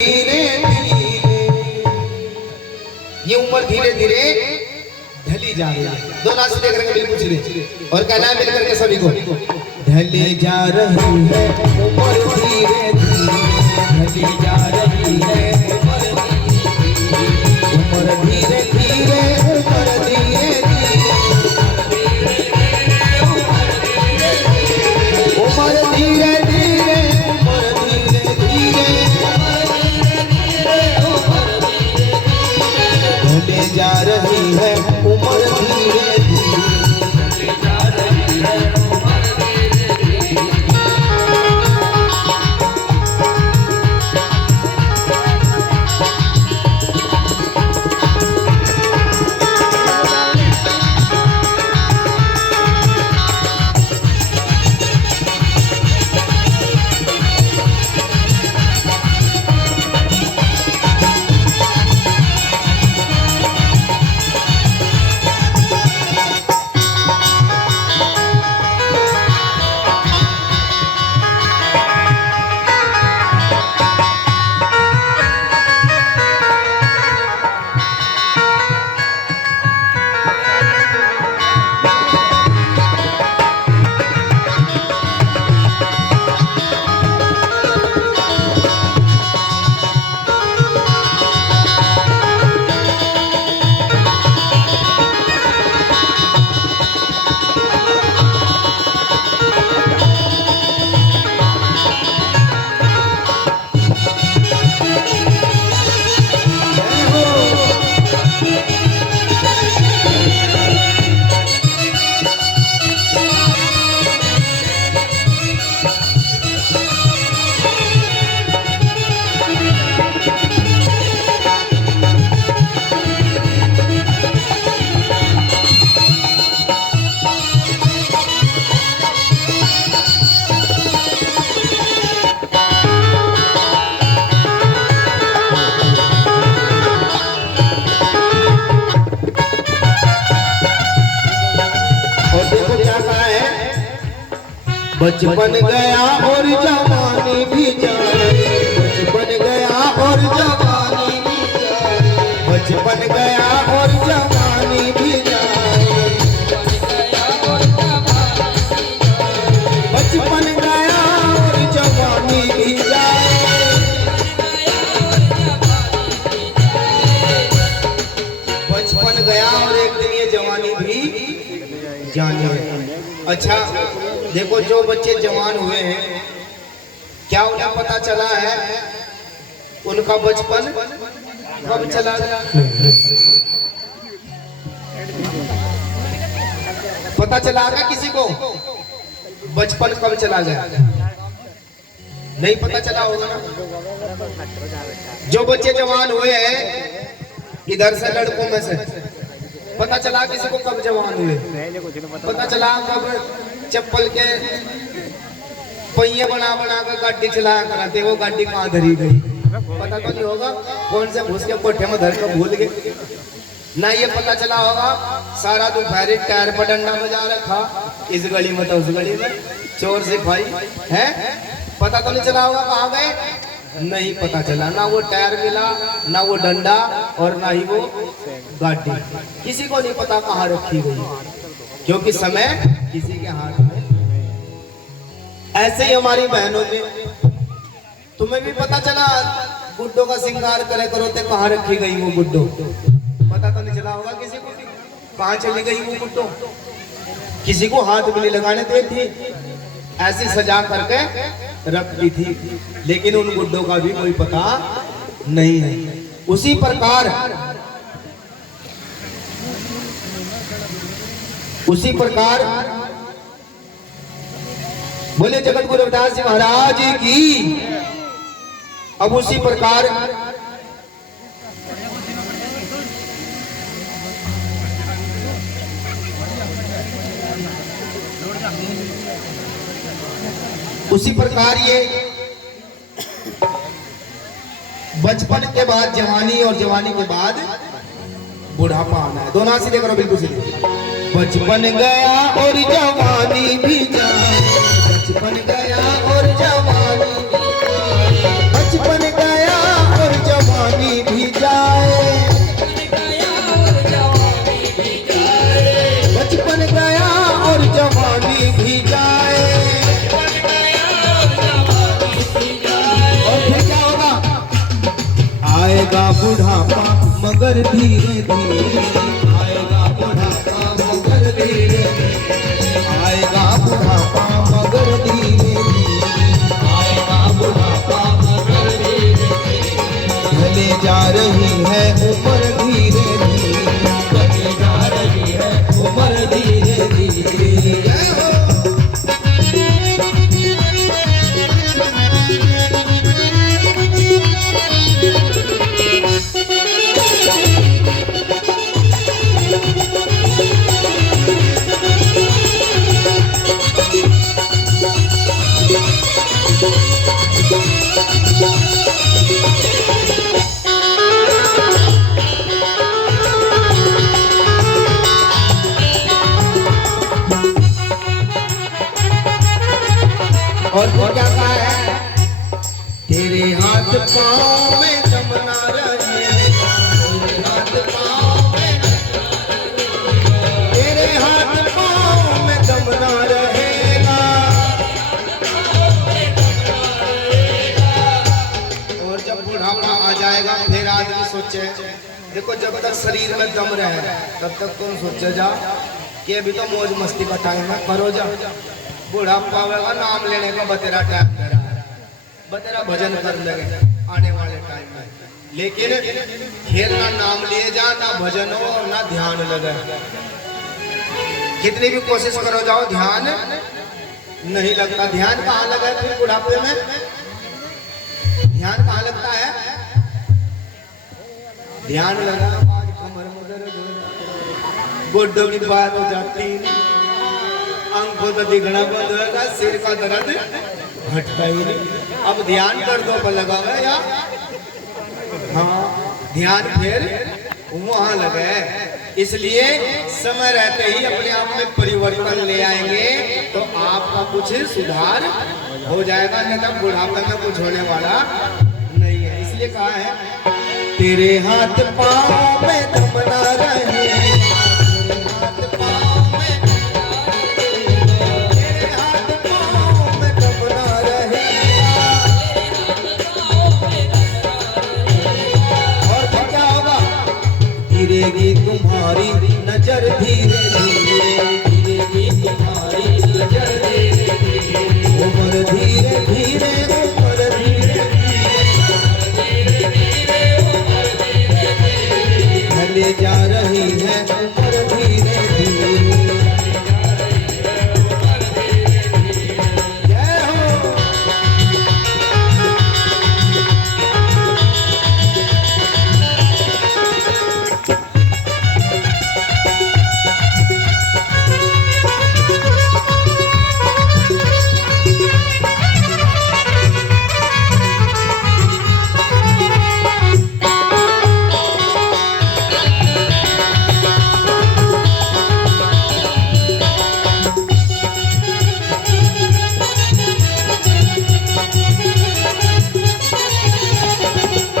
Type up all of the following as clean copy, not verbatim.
ये उम्र धीरे धीरे ढली जा रही है। दो नाच देख रहे हैं बिल्कुल सीधे और कहना है मिलकर के सभी को, ढले जा रही है उम्र धीरे धीरे, ढली जा रही है उम्र धीरे धीरे, उम्र धीरे धीरे, उम्र धीरे धीरे, उम्र धीरे धीरे, ढले जा रही है उम्र धीरे धीरे, ढले जा रही है उम्र धीरे धीरे। बचपन गया और जवानी भी जाए, बचपन गया और जवानी भी जाए, बचपन गया और जवानी भी जाए, बचपन गया और जवानी भी जाए, बचपन गया और एक दिन ये जवानी भी जानी है। अच्छा देखो, जो बच्चे जवान हुए हैं क्या उन्हें पता चला है उनका बचपन कब चला गया? पता चला क्या किसी को बचपन कब चला गया? नहीं पता चला होगा ना। जो बच्चे जवान हुए हैं इधर से लड़कों में से, पता चला किसी को कब जवान हुए? पता चला कब चप्पल के पहिए बना बना कर गाड़ी चलाया कराते, वो गाड़ी कहाँ धरी गई पता तो नहीं होगा। कौन से घुस के कोठे में धर कर भूल गए ना, ये पता चला होगा सारा दोपहर टायर पर डंडा बजा रखा, इस गली में तो उस गली में चोर सिपाही है। पता तो नहीं चला होगा कहाँ गए, नहीं पता चला। ना वो टायर मिला, ना वो डंडा, और ना ही वो गाड़ी। किसी को नहीं पता कहाँ रखी गई, क्योंकि समय किसी के हाथ में। ऐसे ही हमारी बहनों में, तुम्हें भी पता चला गुड्डो का श्रृंगार करे करो ते कहाँ रखी गई वो गुड्डो? पता तो नहीं चला होगा किसी को कहाँ चली गई वो गुड्डो। किसी को हाथ भी नहीं लगाने देती, ऐसी सजा करके रखती थी, लेकिन उन गुड्डों का भी कोई पता नहीं है। उसी प्रकार बोले जगत गुरु रविदास जी महाराज की। अब उसी प्रकार ये बचपन के बाद जवानी और जवानी के बाद बुढ़ापा आना है। दोनों सीधे करो, बिल्कुल सीधे। बचपन गया और जवानी भी जाए, बचपन गया और जवानी, बचपन गया बुढ़ापा मगर धीरे धीरे, आएगा बुढ़ापा मगर धीरे धीरे, आएगा बुढ़ापा मगर धीरे धीरे, आएगा बुढ़ापा मगर धीरे धीरे। ढले जा रही है उम्र धीरे धीरे, ढले जा रही है उम्र धीरे धीरे। और क्या कहा है? तेरे हाथ पाँव में दम ना रहेगा, तेरे हाथ पाँव में, तेरे हाथ पाँव में दम ना रहेगा। और जब बुढ़ापा आ जाएगा फिर आदमी सोचे, देखो जब तक शरीर में दम रहे तब तक तुम सोचे जा कि अभी तो मौज मस्ती का टाइम है, करो जा। बुढ़ापा आवेगा नाम लेने का बतेरा टाइम है, बतेरा भजन कर लगे आने वाले टाइम में। लेकिन फिर ना नाम लिए जा, ना भजन हो और ना ध्यान लगे। कितनी भी कोशिश करो जाओ ध्यान नहीं लगता। ध्यान कहाँ लगा है फिर बुढ़ापे में? ध्यान कहाँ लगता है? ध्यान लगा कमर में दर्द, गोड्डों की बात हो जाती, आंखों का दिखना बंद होगा, सिर का दर्द घटता ही नहीं। अब ध्यान कर दो पर लगा हुआ या हाँ, ध्यान फिर वहां लगा है। इसलिए समय रहते ही अपने आप में परिवर्तन ले आएंगे तो आपका कुछ सुधार हो जाएगा, नहीं तो बुढ़ापे में कुछ होने वाला नहीं है। इसलिए कहा है तेरे हाथ पाँव में दम ना रहे, गिरेगी तुम्हारी नजर धीरे धीरे, गिरेगी तुम्हारी नजर धीरे धीरे, उम्र धीरे धीरे, उम्र धीरे धीरे, ढले जा रही है उम्र धीरे धीरे। जय हो।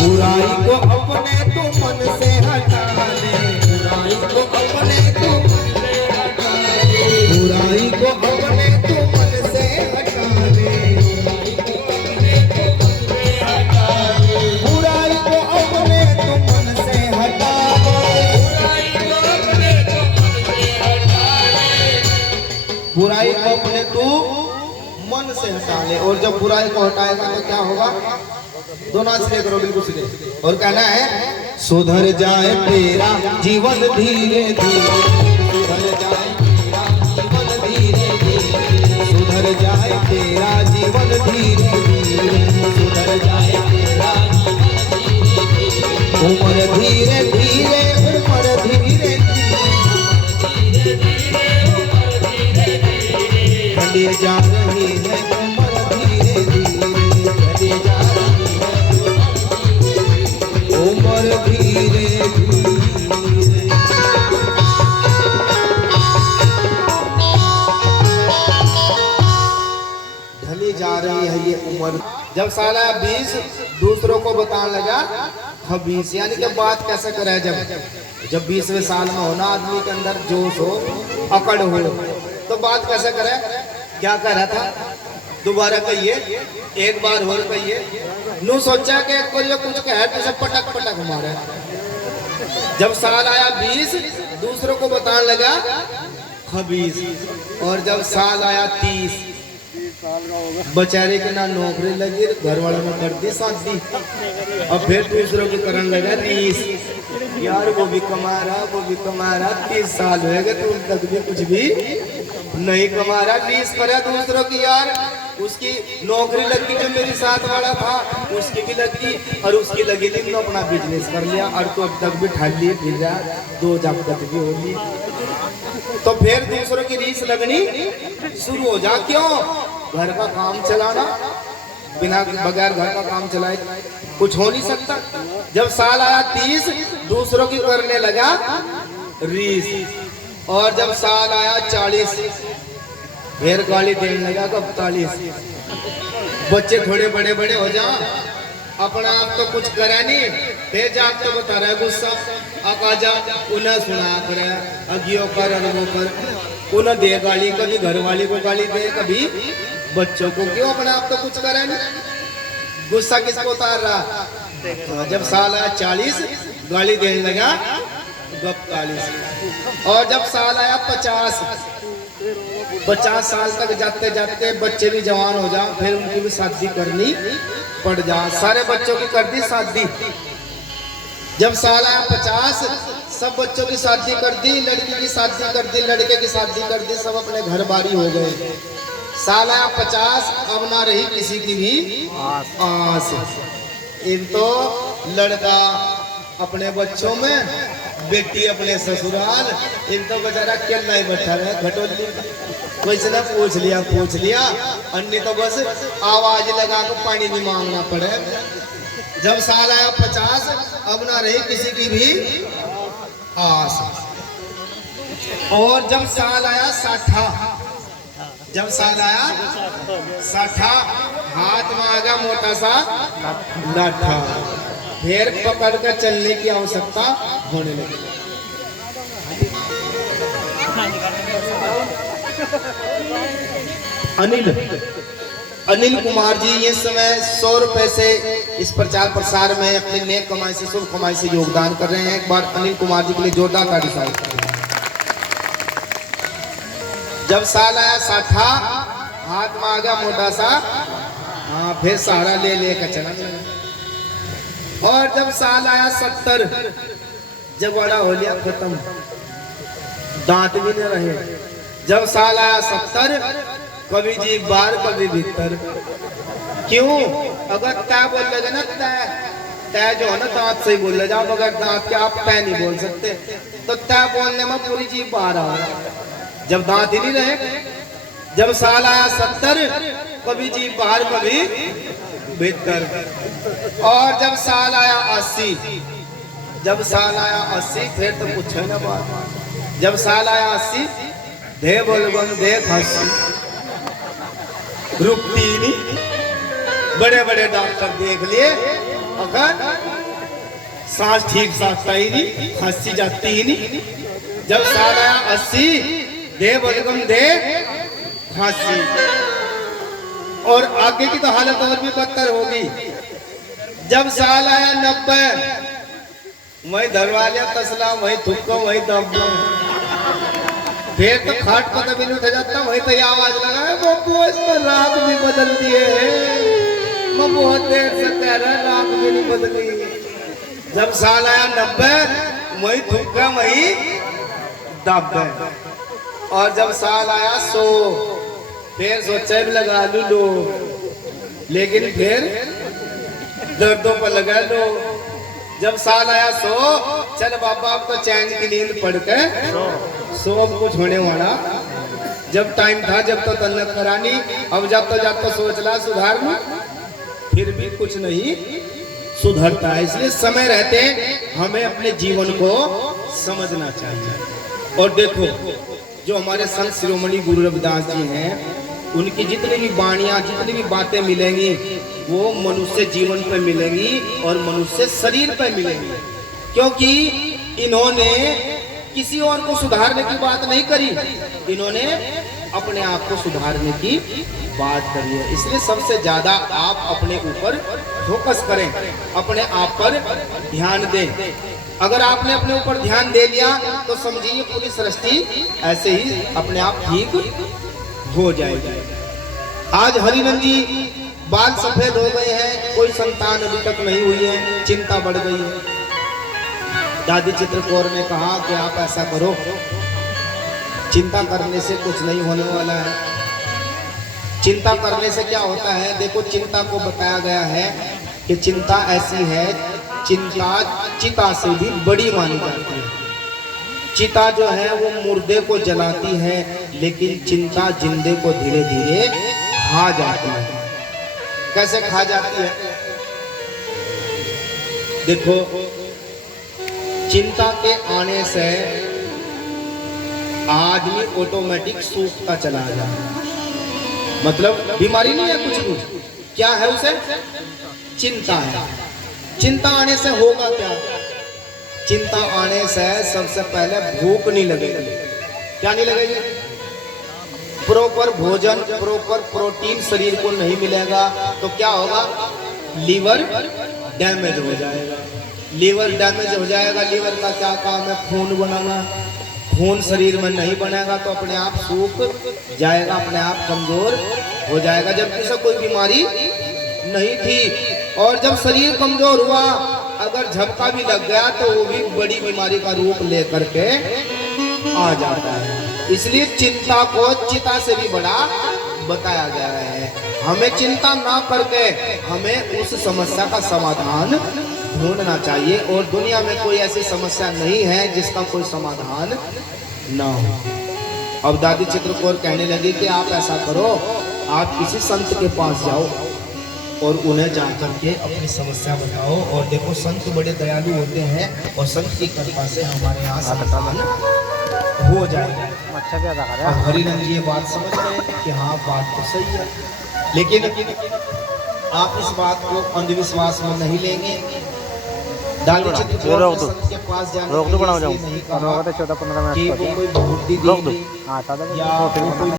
बुराई को अपने तू मन से हटा ले, बुराई को अपने तू मन से हटा ले, बुराई को अपने तू मन से हटा ले, बुराई को अपने तू मन से हटा ले, बुराई को अपने तू मन से हटा ले, बुराई को अपने तू मन से हटा ले। और जब बुराई को हटाएगा तो क्या होगा? दोनों से करो बिल्कुल सीधे और कहना है सुधर जाए तेरा जीवन धीरे धीरे, सुधर जाए तेरा जीवन धीरे धीरे, सुधर जाए तेरा जीवन धीरे धीरे, सुधर जाए तेरा जीवन धीरे धीरे, उम्र धीरे धीरे, उम्र धीरे धीरे, ढले जा रही है उम्र धीरे धीरे, ढले जा उम्र धीरे धीरे। ढली जा रही है ये उम्र। जब साला 20 दूसरों को बताने लगा 20, यानी कि बात कैसे करे? जब 20वें साल में होना आदमी के अंदर जोश हो, अकड़ हो, तो बात कैसे करे? क्या कह रहा था? दोबारा कहिए, एक बार और कहिए। नू सोचा कि कोई कुछ कहे तो सब पटक पटक मारे। जब साल आया 20 दूसरों को बताने लगा खबीस। और जब साल आया 30 बेचारे के ना नौकरी लगी, घर वालों ने कर दी शादी। अब फिर दूसरों की करने लगा रीस। यार वो भी कमा रहा, वो भी कमा रहा, 30 साल हो गए तो उन तक भी कुछ भी नहीं कमा रहा। रीस करे दूसरों की। यार उसकी नौकरी लगी जो मेरे साथ वाला था, उसकी भी लगी और उसकी लगी थी, तो अपना बिजनेस कर लिया और तो अब तक भी ठाल लिए फिर रहा, 2 जब्त भी होगी। तो फिर दूसरों की रीस लगनी शुरू हो जा। क्यों? घर का काम चलाना, बिना बगैर घर का काम चलाए कुछ हो नहीं सकता। जब साल आया 30 दूसरों की करने लगा रीस। और जब साल आया 40 फिर गाली देने लगा 41। बच्चे थोड़े बड़े बड़े हो जा, अपना आप तो कुछ करे नहीं, फिर जाग तो बता रहा है गुस्सा। आजा उन्हें सुना करे, अगियो कर और वो कर, उन्हें दे गाली, कभी घर वाली को गाली दे, कभी बच्चों को। क्यों? अपना आप तो कुछ करे नहीं, गुस्सा किसको उतार रहा। जब साल आया 40 गाली देने लगा 42। और जब साल आया 50 साल तक जाते जाते बच्चे भी जवान हो जाओ, फिर उनकी भी शादी करनी पड़ जा। सारे बच्चों की कर दी शादी। जब साल आया 50 सब बच्चों की शादी कर दी, लड़की की शादी कर दी, लड़के की शादी कर दी, सब अपने घर बारी हो गए। साल आया 50 अब ना रही किसी की भी आस। इन तो लड़का अपने बच्चों में, बेटी अपने ससुराल, इन तो बेचारा अकेला ही बैठा रहे घटोली। कोई से ना पूछ लिया, अन्य तो बस आवाज लगा कर पानी भी मांगना पड़े। जब साल आया 50 अब ना रही किसी की भी आस। और जब साल आया 60, जब साल आया 60 हाथ में आ गया मोटा सा लाठा, फिर पकड़ कर चलने की आवश्यकता होने लगी। अनिल कुमार जी ये समय 100 रुपए से इस प्रचार प्रसार में अपने नेक कमाई से, शुभ कमाई से योगदान कर रहे हैं। एक बार अनिल कुमार जी के लिए जोरदार ताली बजाएं। जब साल आया 60 हाथ में आ गया मोटा सा, हाँ फिर सहारा ले लेकर चला गया। और जब साल आया 70 जब बड़ा हो लिया खत्म, दांत भी नहीं रहे। जब साल आया 70 कभी जी बाहर कभी भीतर। क्यों? अगर तय बोल लगे ना, तय जो है ना दांत से ही बोल ले जाओ, अगर दांत के आप तय नहीं बोल सकते तो तय बोलने में पूरी जीभ बाहर आ रहा, जब दांत ही नहीं रहे। जब साल आया 70 कभी जीभ बाहर कभी भीतर। और जब साल आया 80, जब साल आया 80 फिर तो पूछे ना बात। जब साल आया 80 दे बोलबन दे हंसी, रुकती नहीं। बड़े बड़े डॉक्टर देख लिए, अगर सांस ठीक साथ ही नहीं, हंसी जाती ही नहीं। जब साल आया 80 दे बोलबन दे हंसी। और आगे की तो हालत और भी बदतर होगी। जब साल आया 90 वही धरवा लिया तसला, वही थुक्को, वही दबो, फिर तो खाट पता भी नहीं उठ जाता, वही तो आवाज लगा है बब्बू इसमें राग भी बदल दिए। मैं बहुत देर से कह रहा राग भी नहीं बदली। जब साल आया 90 वही थुक्का वही दब। और जब साल आया 100 फिर सोचा भी लगा लो, लेकिन फिर दर्दों पर लगा लो। जब साल आया 100 चल बाबा अब तो चैन की नींद पड़ के सब कुछ होने वाला। जब टाइम था जब तो तन्नत करानी, अब जब तो सोच ला सुधार लूं, फिर भी कुछ नहीं सुधरता है। इसलिए समय रहते हमें अपने जीवन को समझना चाहिए। और देखो जो हमारे संत शिरोमणि गुरु रविदास जी हैं, उनकी जितनी भी वाणियां, जितनी भी बातें मिलेंगी वो मनुष्य जीवन पे मिलेंगी और मनुष्य शरीर पे मिलेंगी। क्योंकि इन्होंने किसी और को सुधारने की बात नहीं करी, इन्होंने अपने आप को सुधारने की बात करिए। इसलिए सबसे ज्यादा आप अपने ऊपर फोकस करें, अपने आप पर ध्यान दें। अगर आपने अपने ऊपर ध्यान दे लिया तो समझिए पूरी सृष्टि ऐसे ही अपने आप ठीक हो जाएगी। आज हरिनंद जी बाल सफेद हो गए हैं, कोई संतान अभी तक नहीं हुई है, चिंता बढ़ गई है। दादी चित्रकौर ने कहा कि आप ऐसा करो, चिंता करने से कुछ नहीं होने वाला है। चिंता करने से क्या होता है, देखो चिंता को बताया गया है कि चिंता ऐसी है, चिंता चिता से भी बड़ी मानी जाती है। चिता जो है वो मुर्दे को जलाती है, लेकिन चिंता जिंदे को धीरे धीरे खा जाती है। कैसे खा जाती है? देखो, चिंता के आने से आदमी ऑटोमेटिक सूखता चला जाता, मतलब बीमारी नहीं है कुछ कुछ, क्या है उसे? चिंता है। चिंता आने से होगा क्या? चिंता आने से सबसे पहले भूख नहीं लगेगी। क्या नहीं लगेगी? प्रॉपर भोजन, प्रॉपर प्रोटीन शरीर को नहीं मिलेगा तो क्या होगा? लीवर डैमेज हो जाएगा। लीवर डैमेज हो जाएगा। लीवर का क्या काम है? खून बनाना। खून शरीर में नहीं बनेगा तो अपने आप सूख जाएगा, अपने आप कमजोर हो जाएगा, जबकि उसे कोई बीमारी नहीं थी। और जब शरीर कमजोर हुआ, अगर झटका भी लग गया तो वो भी बड़ी बीमारी का रूप लेकर के आ जाता है। इसलिए चिंता को चिता से भी बड़ा बताया गया है। हमें चिंता ना करके हमें उस समस्या का समाधान ढूंढना चाहिए, और दुनिया में कोई ऐसी समस्या नहीं है जिसका कोई समाधान ना हो। अब दादी चित्रकौर कहने लगी कि आप ऐसा करो, आप किसी संत के पास जाओ और उन्हें जाकर के अपनी समस्या बताओ, और देखो संत बड़े दयालु होते हैं और संत की कृपा से हमारे यहाँ समाधान हो जाएगा। अब हरिनंद जी ये बात समझ गए कि हाँ बात तो सही है, लेकिन आप इस बात को अंधविश्वास में नहीं लेंगे। दादी चित्रकौर ने संत के पास जाने के लिए नहीं कहा कि वो कोई भूत दीदी या वो कोई